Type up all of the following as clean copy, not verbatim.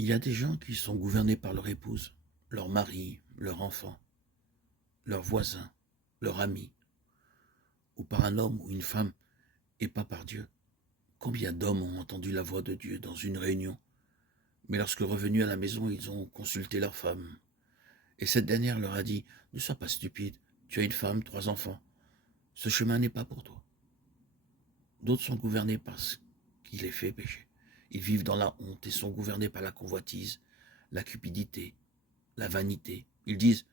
Il y a des gens qui sont gouvernés par leur épouse, leur mari, leur enfant, leur voisin, leur ami, ou par un homme ou une femme, et pas par Dieu. Combien d'hommes ont entendu la voix de Dieu dans une réunion, mais lorsque revenus à la maison, ils ont consulté leur femme, et cette dernière leur a dit, « Ne sois pas stupide, tu as une femme, 3 enfants, ce chemin n'est pas pour toi. » D'autres sont gouvernés par ce qui les fait pécher. Ils vivent dans la honte et sont gouvernés par la convoitise, la cupidité, la vanité. Ils disent,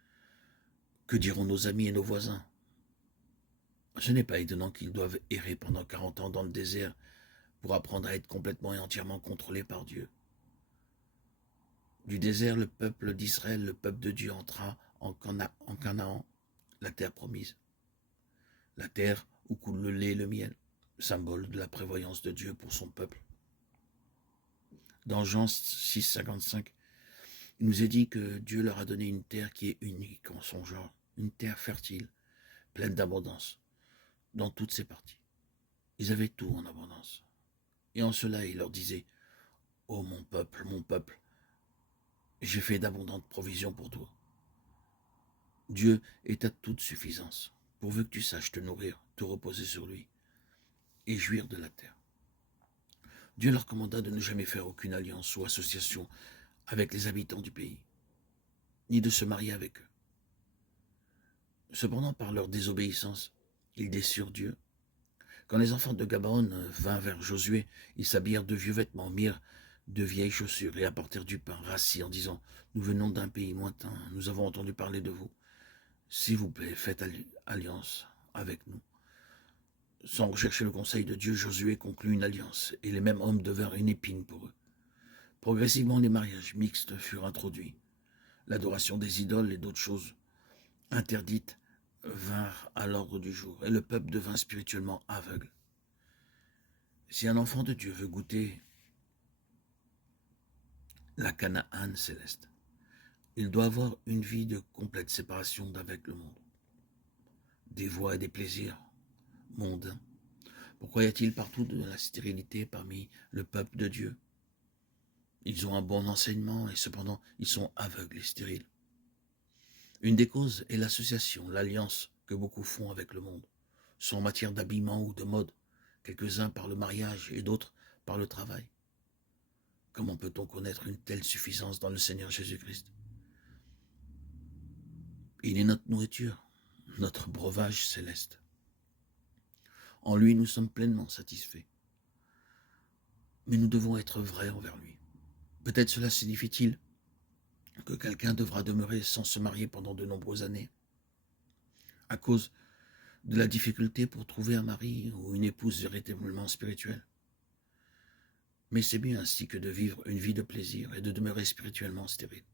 « Que diront nos amis et nos voisins ?» Ce n'est pas étonnant qu'ils doivent errer pendant 40 ans dans le désert pour apprendre à être complètement et entièrement contrôlés par Dieu. Du désert, le peuple d'Israël, le peuple de Dieu, entra en Canaan, la terre promise. La terre où coule le lait et le miel, symbole de la prévoyance de Dieu pour son peuple. Dans Jean 6, 55, il nous est dit que Dieu leur a donné une terre qui est unique en son genre, une terre fertile, pleine d'abondance, dans toutes ses parties. Ils avaient tout en abondance. Et en cela, il leur disait, « Oh mon peuple, j'ai fait d'abondantes provisions pour toi. » Dieu est à toute suffisance, pourvu que tu saches te nourrir, te reposer sur lui et jouir de la terre. Dieu leur commanda de ne jamais faire aucune alliance ou association avec les habitants du pays, ni de se marier avec eux. Cependant, par leur désobéissance, ils déçurent Dieu. Quand les enfants de Gabaon vinrent vers Josué, ils s'habillèrent de vieux vêtements, mirent de vieilles chaussures et apportèrent du pain rassis en disant, « Nous venons d'un pays lointain, nous avons entendu parler de vous. S'il vous plaît, faites alliance avec nous. » Sans rechercher le conseil de Dieu, Josué conclut une alliance, et les mêmes hommes devinrent une épine pour eux. Progressivement, les mariages mixtes furent introduits. L'adoration des idoles et d'autres choses interdites vinrent à l'ordre du jour, et le peuple devint spirituellement aveugle. Si un enfant de Dieu veut goûter la Canaan céleste, il doit avoir une vie de complète séparation d'avec le monde, des voies et des plaisirs mondains. Pourquoi y a-t-il partout de la stérilité parmi le peuple de Dieu? Ils ont un bon enseignement et cependant ils sont aveugles et stériles. Une des causes est l'association, l'alliance que beaucoup font avec le monde, soit en matière d'habillement ou de mode, quelques-uns par le mariage et d'autres par le travail. Comment peut-on connaître une telle suffisance dans le Seigneur Jésus-Christ? Il est notre nourriture, notre breuvage céleste. En lui, nous sommes pleinement satisfaits. Mais nous devons être vrais envers lui. Peut-être cela signifie-t-il que quelqu'un devra demeurer sans se marier pendant de nombreuses années, à cause de la difficulté pour trouver un mari ou une épouse véritablement spirituelle. Mais c'est bien ainsi que de vivre une vie de plaisir et de demeurer spirituellement stérile.